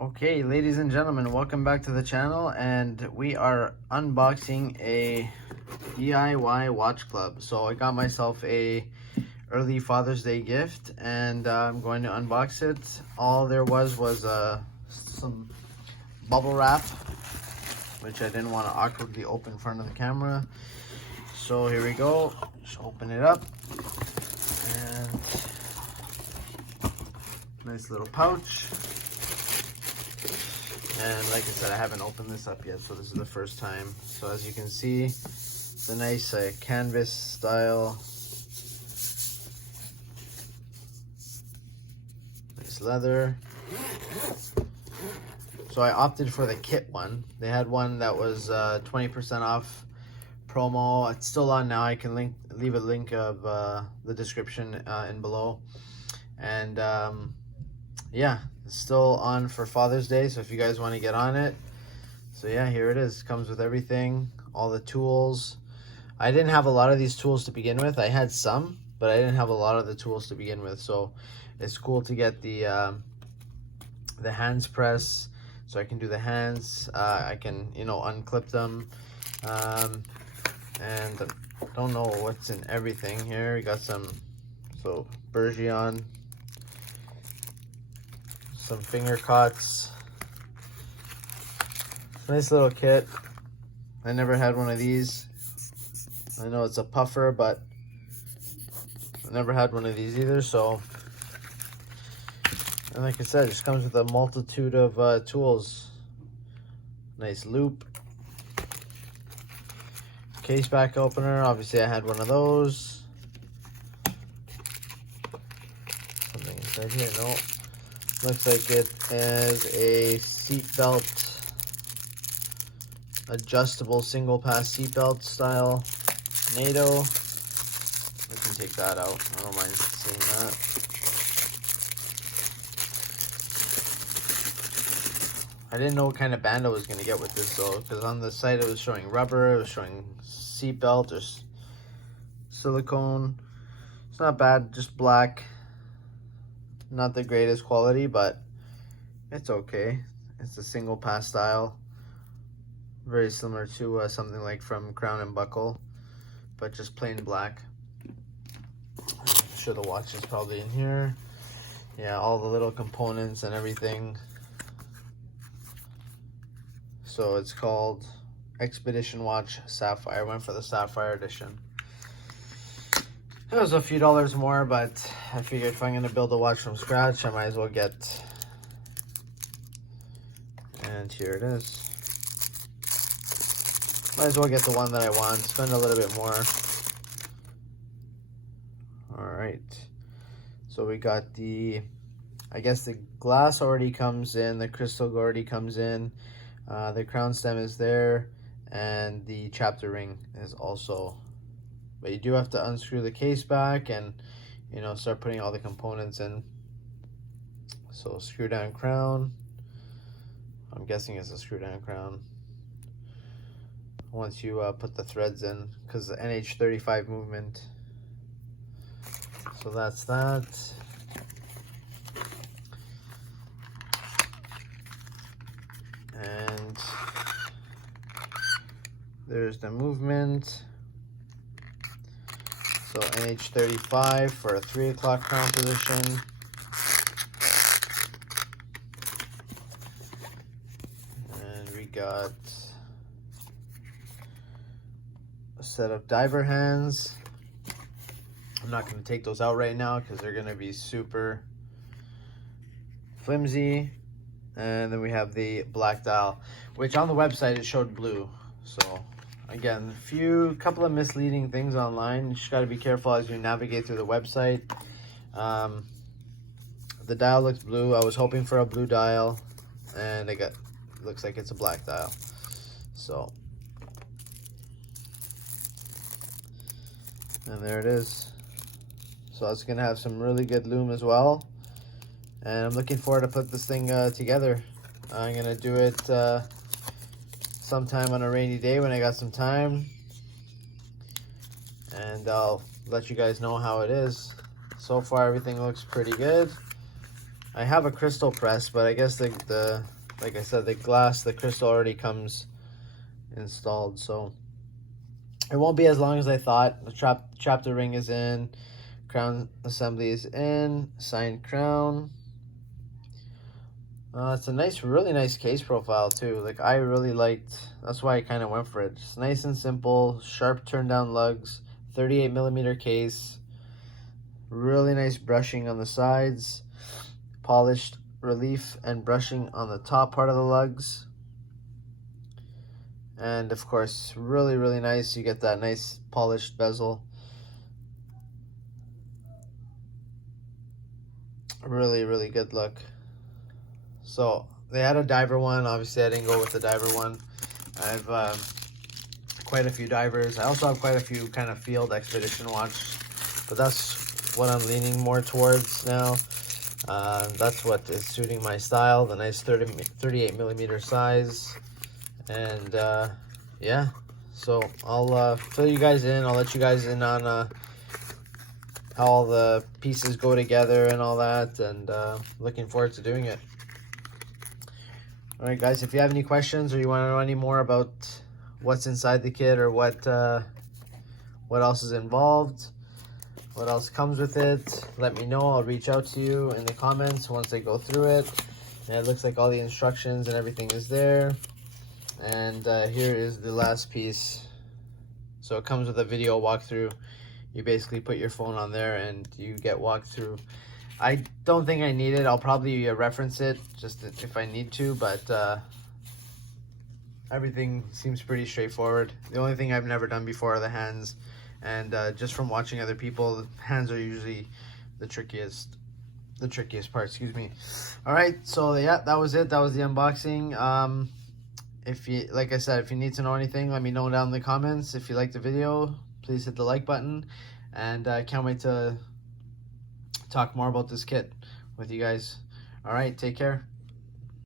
Okay, ladies and gentlemen, welcome back to the channel, and we are unboxing a DIY watch club. So I got myself a early Father's Day gift, and I'm going to unbox it. All there was some bubble wrap, which I didn't want to awkwardly open in front of the camera. So here we go. Just open it up, and nice little pouch. And like I said, I haven't opened this up yet, so this is the first time. So as you can see, it's a nice canvas style. Nice leather. So I opted for the kit one. They had one that was 20% off promo. It's still on now. I can leave a link of the description in below. And yeah, it's still on for Father's Day, so if you guys want to get on it. So yeah, here it is. Comes with everything, all the tools. I didn't have a lot of these tools to begin with. I had some, but I didn't have a lot of the tools to begin with. So it's cool to get the hands press, so I can do the hands. I can, unclip them. And I don't know what's in everything here. We got some, Bergeon. Some finger cuts. Nice little kit. I never had one of these. I know it's a puffer, but I never had one of these either. So, and like I said, it just comes with a multitude of tools. Nice loop. Case back opener. Obviously, I had one of those. Something inside here. No. Looks like it is a seat belt, adjustable single pass seat belt style NATO. We can take that out. I don't mind seeing that. I didn't know what kind of band I was going to get with this though, because on the site it was showing rubber, it was showing seat belt or silicone. It's not bad, just black. Not the greatest quality, but it's okay. It's a single pass style, very similar to something like from Crown and Buckle, but just plain black. I'm sure the watch is probably in here. Yeah, all the little components and everything. So it's called Expedition Watch Sapphire. I went for the Sapphire edition. It was a few dollars more, but I figured if I'm going to build a watch from scratch, I might as well get. And here it is. Might as well get the one that I want, spend a little bit more. Alright. So we got I guess the glass already comes in, the crystal already comes in, the crown stem is there, and the chapter ring is also. But you do have to unscrew the case back and, start putting all the components in. So screw down crown. I'm guessing it's a screw down crown. Once you put the threads in, because the NH35 movement. So that's that. And there's the movement. So NH35 for a 3 o'clock crown position. And we got a set of diver hands. I'm not going to take those out right now because they're going to be super flimsy. And then we have the black dial, which on the website it showed blue. So again, couple of misleading things online. You just got to be careful as you navigate through the website. The dial looks blue. I was hoping for a blue dial, and looks like it's a black dial. So, and there it is. So it's gonna have some really good lume as well, and I'm looking forward to put this thing together. I'm gonna do it sometime on a rainy day when I got some time, and I'll let you guys know how it is. So far everything looks pretty good. I have a crystal press, but I guess the like I said, the crystal already comes installed, so it won't be as long as I thought. The chapter ring is in, crown assembly is in, signed crown. It's a really nice case profile too. Like, I really liked, that's why I kind of went for it. Just nice and simple, sharp turn down lugs, 38mm case, really nice brushing on the sides, polished relief and brushing on the top part of the lugs. And of course, really nice. You get that nice polished bezel. Really good look. So they had a diver one. Obviously, I didn't go with the diver one. I have quite a few divers. I also have quite a few kind of field expedition watch, but that's what I'm leaning more towards now. That's what is suiting my style, the nice 38mm size. And yeah, so I'll fill you guys in. I'll let you guys in on how all the pieces go together and all that, and looking forward to doing it. All right, guys, if you have any questions or you want to know any more about what's inside the kit or what else is involved, what else comes with it, let me know. I'll reach out to you in the comments once I go through it. And it looks like all the instructions and everything is there. And here is the last piece. So it comes with a video walkthrough. You basically put your phone on there and you get walkthrough. I don't think I need it. I'll probably reference it just if I need to, but everything seems pretty straightforward. The only thing I've never done before are the hands, and just from watching other people, the hands are usually the trickiest part, excuse me. All right, so yeah, that was it. That was the unboxing. If you, like I said, if you need to know anything, let me know down in the comments. If you like the video, please hit the like button, and I can't wait to talk more about this kit with you guys. All right, take care.